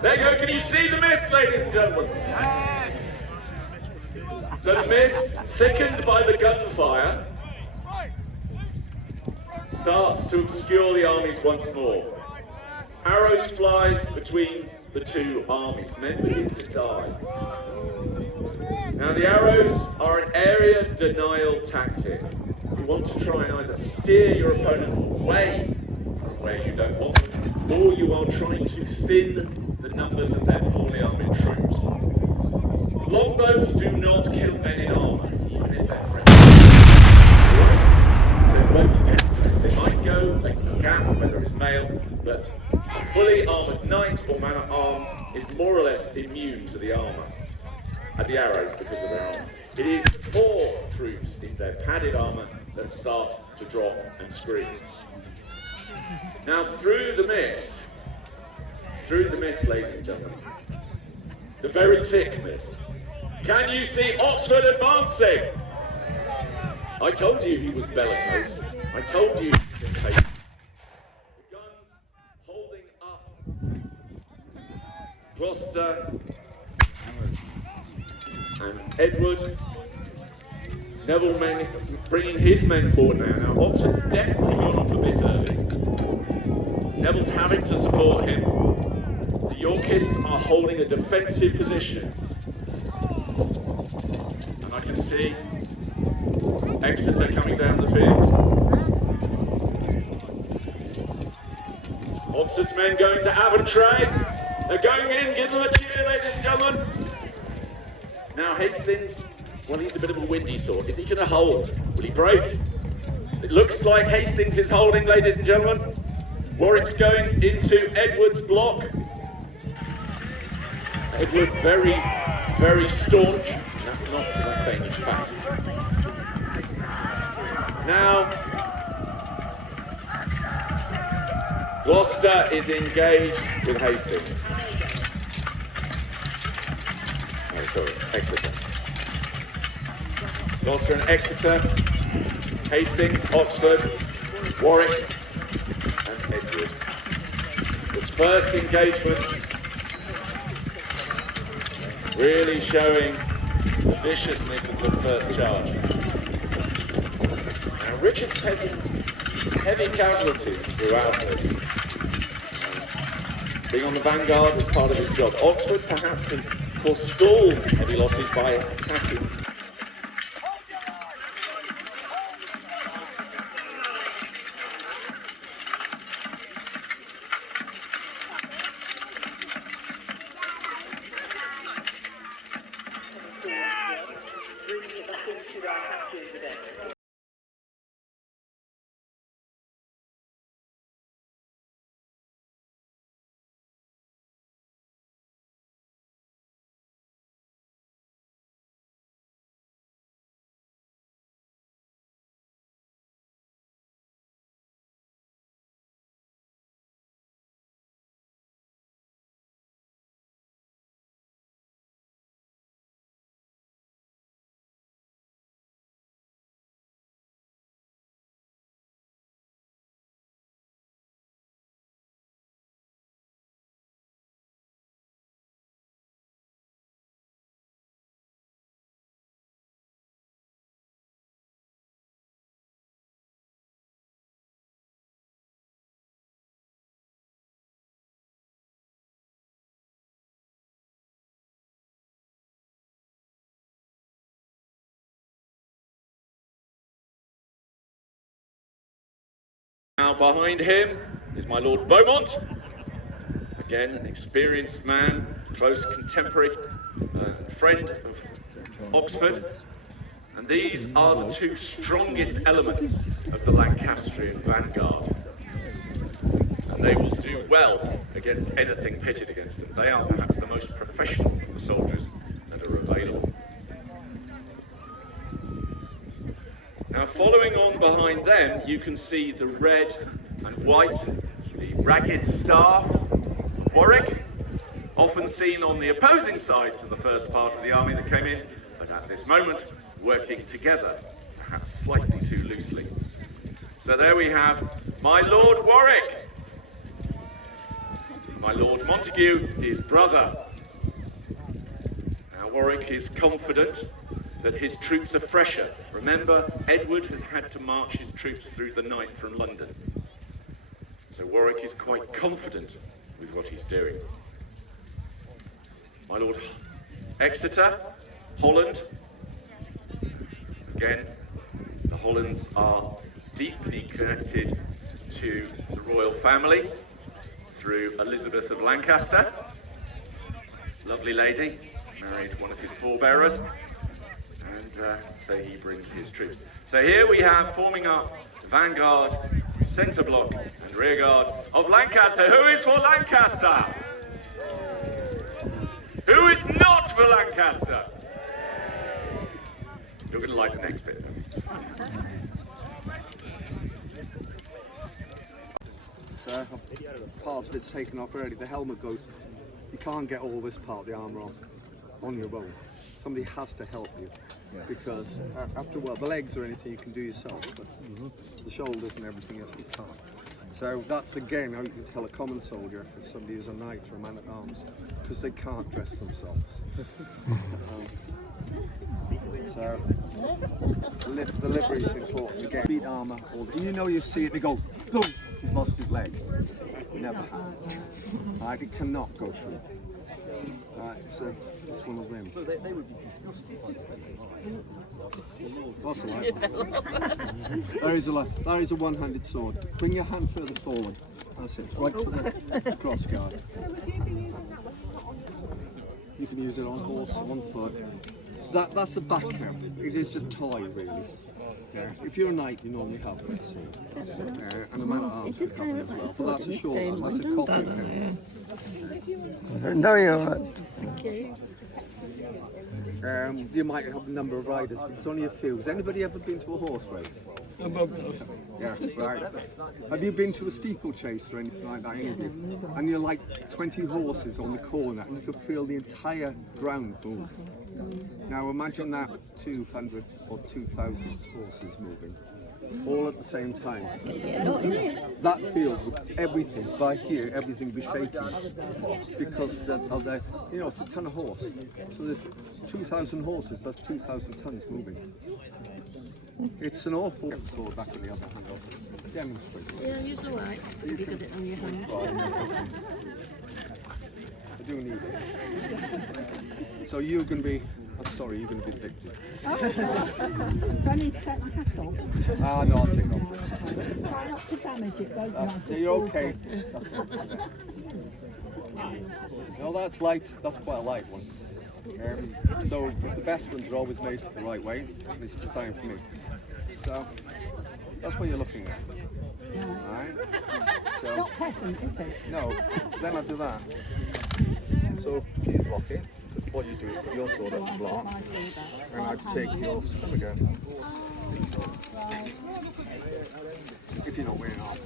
There you go, can you see the mist, ladies and gentlemen? So the mist, thickened by the gunfire, starts to obscure the armies once more. Arrows fly between the two armies. Men begin to die. Now the arrows are an area denial tactic. You want to try and either steer your opponent away from where you don't want them, or you are trying to thin the numbers of their poorly armoured troops. Longbows do not kill men in armour, even if they're friendly. They won't penetrate. They might go, they can gap, whether it's male, but a fully armoured knight or man at arms is more or less immune to the armour, the arrows, because of their armour. It is the poor troops in their padded armour that start to drop and scream. Now through the mist, ladies and gentlemen, the very thick mist, can you see Oxford advancing? I told you he was bellicose. I told you he was impatient. The guns holding up Gloucester and Edward. Neville bringing his men forward now. Now Oxford's definitely gone off a bit early. Neville's having to support him. The Yorkists are holding a defensive position. And I can see Exeter coming down the field. Oxford's men going to Aventray. They're going in, give them a cheer, ladies and gentlemen. Now Hastings, well, he's a bit of a windy sort. Is he going to hold? Will he break? It looks like Hastings is holding, ladies and gentlemen. Warwick's going into Edward's block. Edward very, very staunch. That's not because I'm saying he's fat. Now, Gloucester is engaged with Hastings. Oh, sorry, Exeter. Gloucester and Exeter, Hastings, Oxford, Warwick, and Edward. This first engagement really showing the viciousness of the first charge. Now Richard's taking heavy casualties throughout this, being on the vanguard as part of his job. Oxford perhaps has forestalled heavy losses by attacking. Now behind him is my Lord Beaumont, again an experienced man, close contemporary, friend of Oxford, and these are the two strongest elements of the Lancastrian vanguard, and they will do well against anything pitted against them. They are perhaps the most professional of the soldiers that are available. Now following on behind them, you can see the red and white, the ragged staff of Warwick, often seen on the opposing side to the first part of the army that came in, but at this moment working together, perhaps slightly too loosely. So there we have my Lord Warwick, my Lord Montague, his brother. Now Warwick is confident that his troops are fresher. Remember, Edward has had to march his troops through the night from London. So Warwick is quite confident with what he's doing. My Lord Exeter, Holland. Again, the Hollands are deeply connected to the royal family through Elizabeth of Lancaster. Lovely lady, married one of his forebearers, and so he brings his troops. So here we have forming up the vanguard, centre block and rear guard of Lancaster. Who is for Lancaster? Who is not for Lancaster? You're going to like the next bit. So parts of it's taken off already. The helmet goes. You can't get all this part of the armour off on your own. Somebody has to help you, because after a while, the legs or anything you can do yourself, but the shoulders and everything else you can't. So that's again how you can tell a common soldier if somebody is a knight or a man at arms, because they can't dress themselves. So the livery is important. Again, beat armour, you know, you see it, they go, boom, he's lost his leg. It never happens. Right, it cannot go through. So it's one of them. They would be disgusted by that's all right. That is a one-handed sword. Bring your hand further forward. That's it. Right to the cross guard. You can use it on horse, on foot. That's a back camp. It is a toy, really. Yeah. If you're a knight, you normally have this. And a man at arms would have it as well. So that's a short one. That's a coffee pen. No, you're right. Thank you. You might have a number of riders, but it's only a few. Has anybody ever been to a horse race? Yeah, right. Have you been to a steeplechase or anything like that? And you're like 20 horses on the corner, and you could feel the entire ground move. Now imagine that 200 or 2,000 horses moving, all at the same time. That field, with everything, by here, everything be shaking, because of the, you know, it's a ton of horse. So there's 2,000 horses, that's 2,000 tons moving. It's an awful sword back in the other hand. I'll demonstrate. Yeah, you're all right. You got it on your hand. I do need it. So you're going to be, I'm sorry, you're going to be addicted. Do I need to take my hat off? Ah, no, I'll take it off. Try not to damage it, don't you? So you're okay. No, that's light. That's quite a light one. So the best ones are always made the right way. It's the same for me. So that's what you're looking at. Alright? So Not peasant, is it? no, then I do that. So you block it. Because what you do is put your sword up to block, and I take your stomach out. If you're not wearing arm.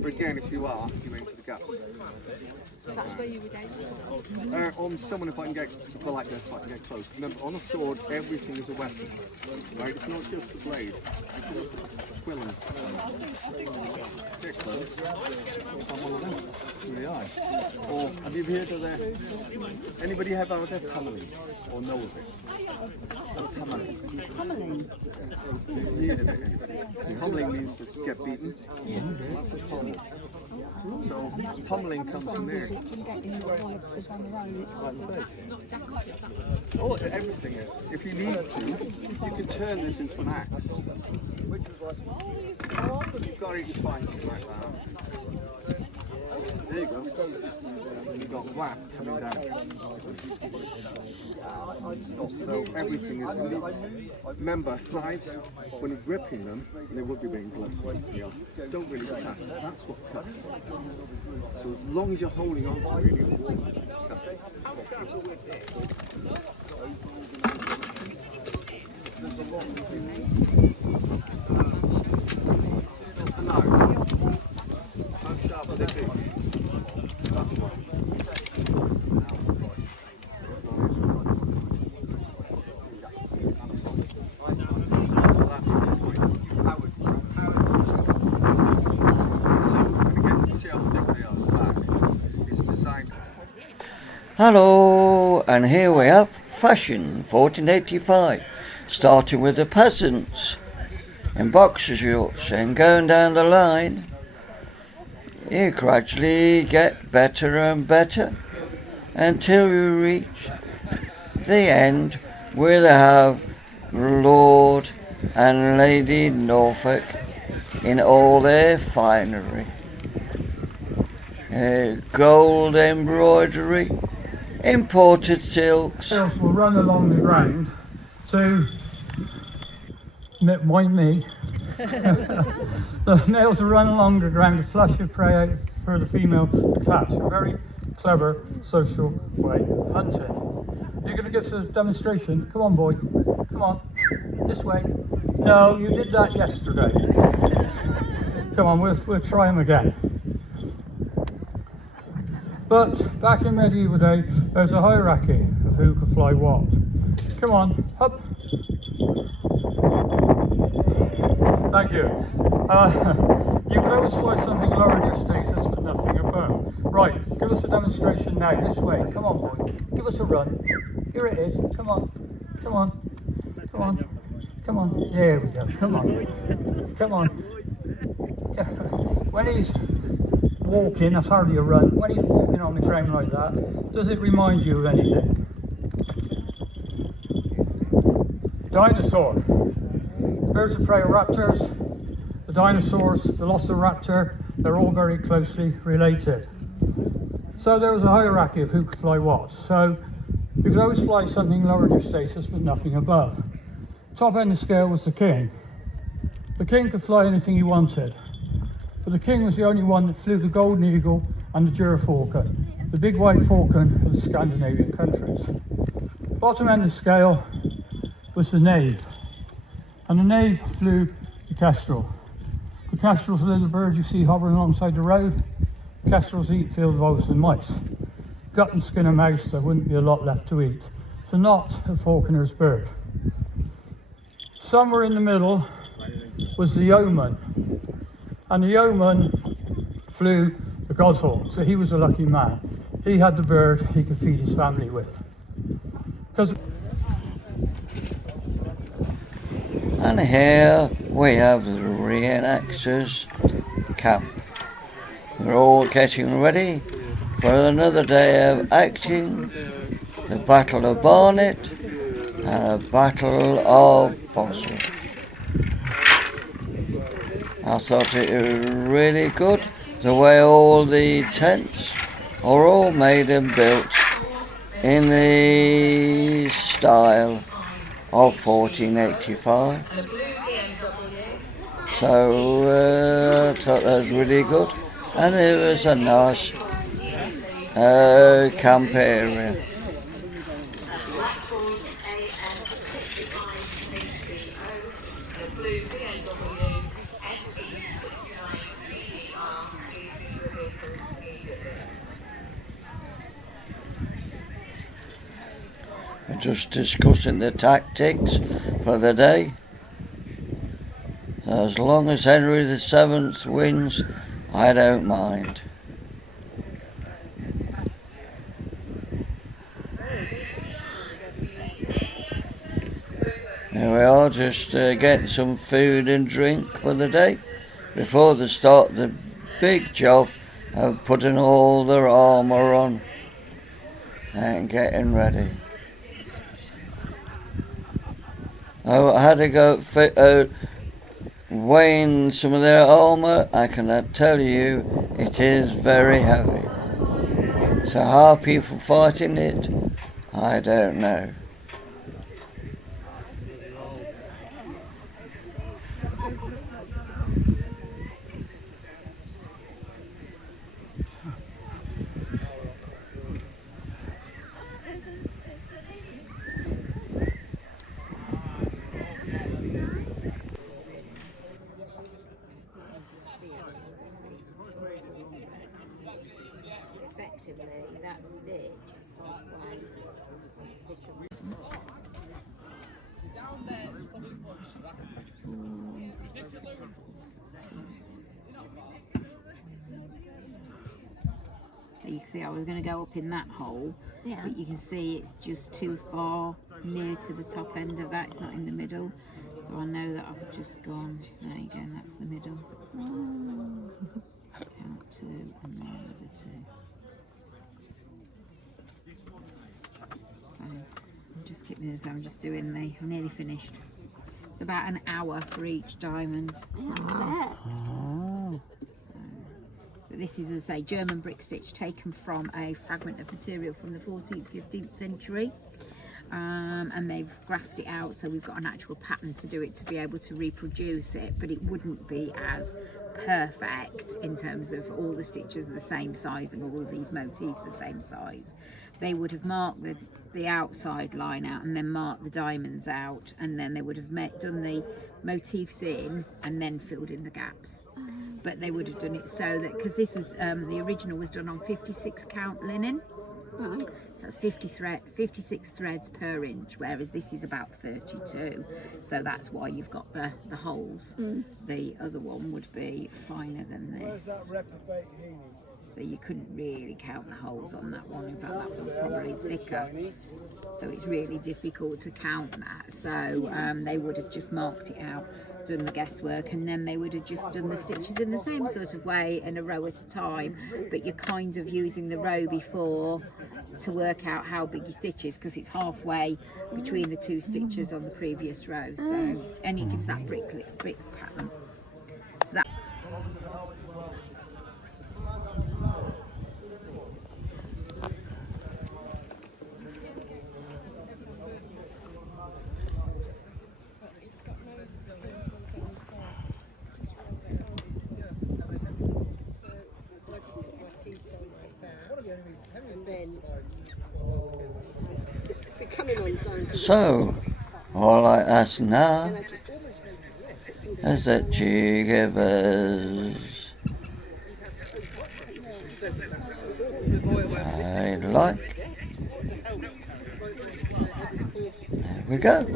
But again, if you are, you aim for the gaps. That's where you would aim. On someone, if I can get go like this, I can get close. Remember, on a sword, everything is a weapon. Right? It's not just the blade. It's just quillings. Get close. I'm one of them. Through the eye. Or have you heard of the? Anybody have heard of pummeling or know of it? Pummeling. Pummeling. Heard of it? Anybody? Pummeling means to get beaten. That's a pummel. So pummeling comes from there. Oh, everything is. If you need to, you can turn this into an axe. You've got it fine like that. There you go. You've got whap coming down. So everything is. Remember, knives, when you're gripping them, they would be being gloves or anything else. Don't really cut. That's what cuts. So as long as you're holding on to it, it will cut. Just a knife. How sharp are they big? That's one. Hello, and here we have fashion 1485, starting with the peasants in boxer shorts and going down the line. You gradually get better and better until you reach the end where they have Lord and Lady Norfolk in all their finery. Gold embroidery, imported silks. Nails will run along the ground to mind me. The nails will run along the ground to flush the prey out for the female to catch. A very clever social way of hunting. You're going to give us a demonstration. Come on, boy. Come on. This way. No, you did that yesterday. Come on, we'll try them again. But back in medieval day, there's a hierarchy of who could fly what. Come on, up. Thank you. You could always fly something lower in your status, but nothing above. Right, give us a demonstration now. This way. Come on, boy. Give us a run. Here it is. Come on. Come on. Come on. Come on. There we go. Come on. Come on. When he's walking, that's hardly a run. When he's walking on the ground like that, does it remind you of anything? Dinosaur. Birds of prey are raptors. The dinosaurs, the velociraptor, they're all very closely related. So there was a hierarchy of who could fly what. So you could always fly something lower in your status but nothing above. Top end of the scale was the king. The king could fly anything he wanted. But the king was the only one that flew the golden eagle and the gyrfalcon, the big white falcon of the Scandinavian countries. Bottom end of the scale was the knave, and the knave flew the kestrel. The kestrel's a little bird you see hovering alongside the road. Kestrels eat field voles and mice. Gut and skin a mouse, there wouldn't be a lot left to eat. So not a falconer's bird. Somewhere in the middle was the yeoman. And the yeoman flew the goshawk, so he was a lucky man. He had the bird he could feed his family with. And here we have the reenactors camp. They're all getting ready for another day of acting, the Battle of Barnet and the Battle of Bosworth. I thought it was really good the way all the tents are all made and built in the style of 1485. So I thought that was really good, and it was a nice camp area. We're just discussing the tactics for the day. As long as Henry VII wins, I don't mind. Here we are, just getting some food and drink for the day before they start the big job of putting all their armour on and getting ready. I had to go weighing some of their armour. I can tell you it is very heavy. So how people fighting it, I don't know. Effectively, that stitch is halfway the stitch of you can see I was going to go up in that hole, Yeah. but you can see it's just too far near to the top end of that. It's not in the middle, so I know that I've just gone. There you go, and that's the middle. Count 2 and then another 2. So I'm just keeping this. I'm just doing the. I'm nearly finished. It's about an hour for each diamond. Oh. But this is, as I say, German brick stitch taken from a fragment of material from the 14th, 15th century. And they've graphed it out, so we've got an actual pattern to do it to be able to reproduce it, but it wouldn't be as perfect in terms of all the stitches are the same size and all of these motifs the same size. They would have marked the outside line out and then marked the diamonds out, and then they would have done the motifs in and then filled in the gaps. But they would have done it so that, because this was the original was done on 56 count linen. So that's 56 threads per inch, whereas this is about 32. So that's why you've got the holes. The other one would be finer than this. So you couldn't really count the holes on that one. In fact, that one's probably thicker. So it's really difficult to count that. So they would have just marked it out, done the guesswork, and then they would have just done the stitches in the same sort of way in a row at a time, but you're kind of using the row before to work out how big your stitch is, because it's halfway between the 2 stitches on the previous row. So, and it gives that brick pattern. So that So, all I ask now is that you give us a like. There we go.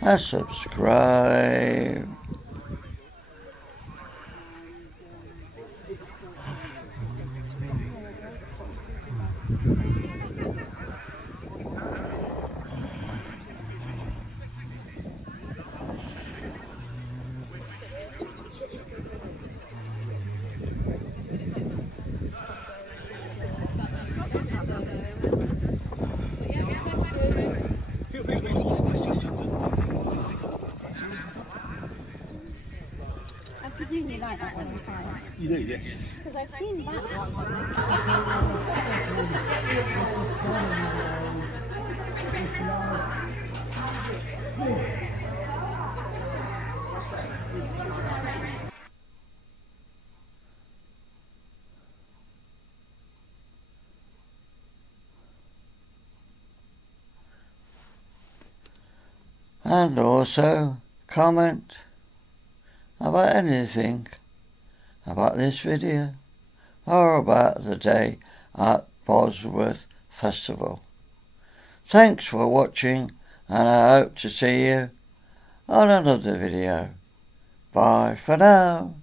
And subscribe. I presume you like that one on fire. You do, yes. Because I've seen that one. And also comment about anything about this video or about the day at Bosworth Festival. Thanks for watching, and I hope to see you on another video. Bye for now.